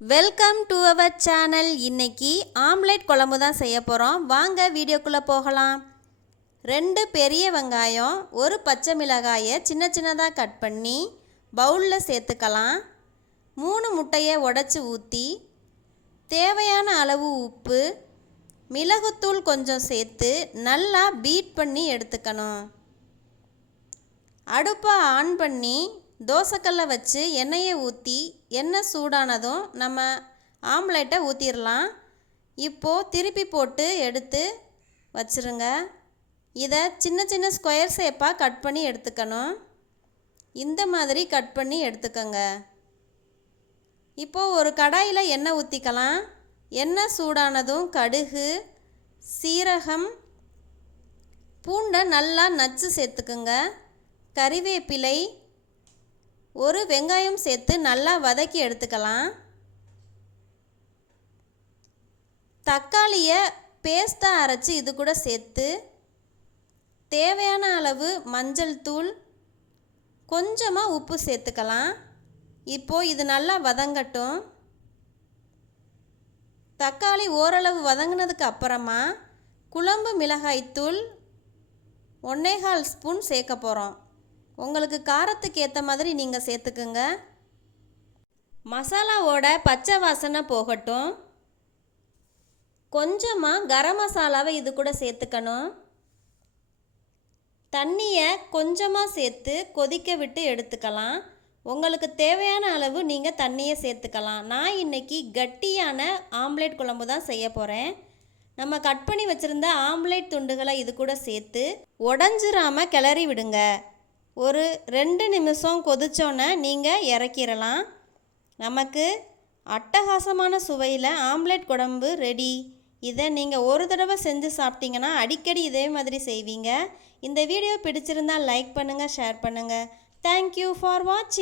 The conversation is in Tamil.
வெல்கம் டு அவர் சேனல் இன்னைக்கு ஆம்லெட் குழம்பு தான் செய்ய போகிறோம் வாங்க வீடியோக்குள்ளே போகலாம். ரெண்டு பெரிய வெங்காயம் ஒரு பச்சை மிளகாயை சின்ன சின்னதாக கட் பண்ணி பவுலில் சேர்த்துக்கலாம். மூணு முட்டையை உடச்சி ஊற்றி தேவையான அளவு உப்பு மிளகுத்தூள் கொஞ்சம் சேர்த்து நல்லா பீட் பண்ணி எடுத்துக்கணும். அடுப்பை ஆன் பண்ணி தோசைக்கல்லை வச்சு எண்ணெயை ஊற்றி எண்ணெய் சூடானதும் நம்ம ஆம்லேட்டை ஊற்றிடலாம் இப்போது திருப்பி போட்டு எடுத்து வச்சுருங்க. இதை சின்ன சின்ன ஸ்கொயர் ஷேப்பாக கட் பண்ணி எடுத்துக்கணும். இந்த மாதிரி கட் பண்ணி எடுத்துக்கோங்க. இப்போது ஒரு கடாயில் எண்ணெய் ஊற்றிக்கலாம் எண்ணெய் சூடானதும் கடுகு சீரகம் பூண்டை நல்லா நச்சு சேர்த்துக்குங்க. கறிவேப்பிலை ஒரு வெங்காயம் சேர்த்து நல்லா வதக்கி எடுத்துக்கலாம். தக்காளியை பேஸ்ட்டாக அரைச்சி இது கூட சேர்த்து தேவையான அளவு மஞ்சள் தூள் கொஞ்சமாக உப்பு சேர்த்துக்கலாம். இப்போது இது நல்லா வதங்கட்டும். தக்காளி ஓரளவு வதங்கினதுக்கு அப்புறமா குழம்பு மிளகாய்த்தூள் ஒன்னேகால் ஸ்பூன் சேர்க்க போகிறோம் உங்களுக்கு காரத்துக்கு ஏற்ற மாதிரி நீங்கள் சேர்த்துக்குங்க. மசாலாவோட பச்சை வாசனை போகட்டும். கொஞ்சமாக கரம் மசாலாவை இது கூட சேர்த்துக்கணும். தண்ணியை கொஞ்சமாக சேர்த்து கொதிக்க விட்டு எடுத்துக்கலாம். உங்களுக்கு தேவையான அளவு நீங்கள் தண்ணியை சேர்த்துக்கலாம். நான் இன்றைக்கி கட்டியான ஆம்லேட் குழம்பு தான் செய்ய போகிறேன் நம்ம கட் பண்ணி வச்சுருந்த ஆம்லேட் துண்டுகளை இது கூட சேர்த்து உடஞ்சிராமல் கிளறி விடுங்க. ஒரு ரெண்டு நிமிஷம் கொதிச்சோன்னே நீங்கள் இறக்கிடலாம் நமக்கு அட்டகாசமான சுவையில் ஆம்லேட் குழம்பு ரெடி இதை நீங்கள் ஒரு தடவை செஞ்சு சாப்பிட்டீங்கன்னா அடிக்கடி இதே மாதிரி செய்வீங்க. இந்த வீடியோ பிடிச்சிருந்தால் லைக் பண்ணுங்கள் ஷேர் பண்ணுங்கள் தேங்க்யூ ஃபார் வாட்சிங்